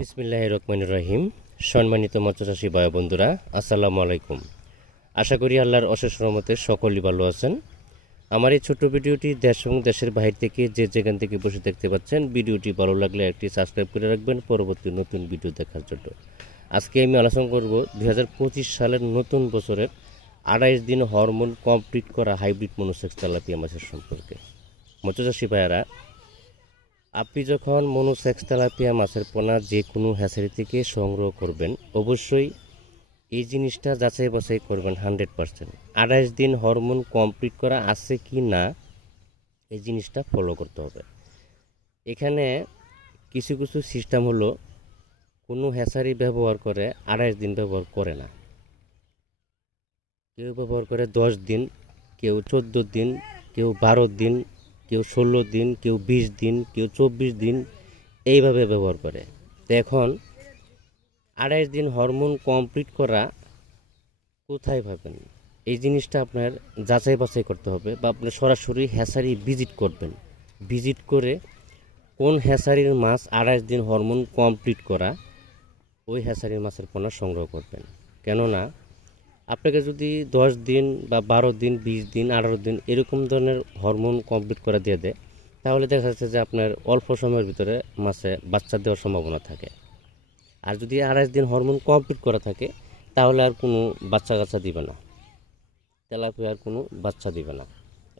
বিসমিল্লাহির রহমানির রহিম। সম্মানিত মৎস্যচাষী ভাই বন্ধুরা, আসসালামু আলাইকুম। আশা করি আল্লাহর অশেষ রহমতে সকলেই ভালো আছেন। আমার এই ছোট্ট ভিডিওটি দেশ এবং দেশের বাইরে থেকে যে যেখান থেকে বসে দেখতে পাচ্ছেন, ভিডিওটি ভালো লাগলে একটি সাবস্ক্রাইব করে রাখবেন পরবর্তী নতুন ভিডিও দেখার জন্য। আজকে আমি আলোচনা করব 2025 সালের নতুন বছরের 28 দিন হরমোন কমপ্লিট করা হাইব্রিড মনোসেক্স তেলাপিয়া মাছের সম্পর্কে। মৎস্যচাষী ভাইয়েরা, আপনি যখন মনোসেক্স তেলাপিয়া মাছের পোনা যে কোনো হ্যাচারি থেকে সংগ্রহ করবেন, অবশ্যই এই জিনিসটা যাচাই বাছাই করবেন 100%। 28 দিন হরমোন কমপ্লিট করা আছে কি না, এই জিনিসটা ফলো করতে হবে। এখানে কিছু কিছু সিস্টেম হলো, কোনো হ্যাচারি ব্যবহার করে 28 দিন ব্যবহার করে না। কেউ ব্যবহার করে 10 দিন, কেউ 14 দিন, কেউ 12 দিন, কেউ 16 দিন, কেউ 20 দিন, কেউ 24 দিন, এইভাবে ব্যবহার করে। তো এখন 28 দিন হরমোন কমপ্লিট করা কোথায় পাবেন, এই জিনিসটা আপনার যাচাই বাছাই করতে হবে, বা আপনি সরাসরি হ্যাচারি ভিজিট করবেন। ভিজিট করে কোন হ্যাচারির মাছ 28 দিন হরমোন কমপ্লিট করা, ওই হ্যাচারির মাছের পোনা সংগ্রহ করবেন। কেননা আপনাকে যদি 10 দিন বা 12 দিন, 20 দিন, 18 দিন এরকম ধরনের হরমোন কমপ্লিট করে দিয়ে দেয়, তাহলে দেখা যাচ্ছে যে আপনার অল্প সময়ের ভিতরে মাছে বাচ্চা দেওয়ার সম্ভাবনা থাকে। আর যদি 28 দিন হরমোন কমপ্লিট করা থাকে, তাহলে আর কোনো বাচ্চা কাচ্চা দিবে না, তেলাপিয়া আর কোনো বাচ্চা দিবে না,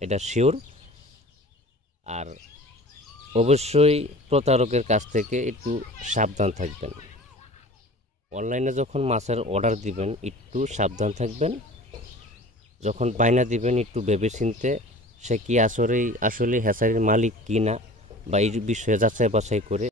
এটা শিওর। আর অবশ্যই প্রতারকের কাছ থেকে একটু সাবধান থাকবেন। অনলাইনে যখন মাছের অর্ডার দিবেন একটু সাবধান থাকবেন। যখন বায়না দিবেন একটু ভেবেচিন্তে সে কি আসলে হ্যাচারির মালিক কি না, বা এই বিষয়ে যাচাই বাছাই করে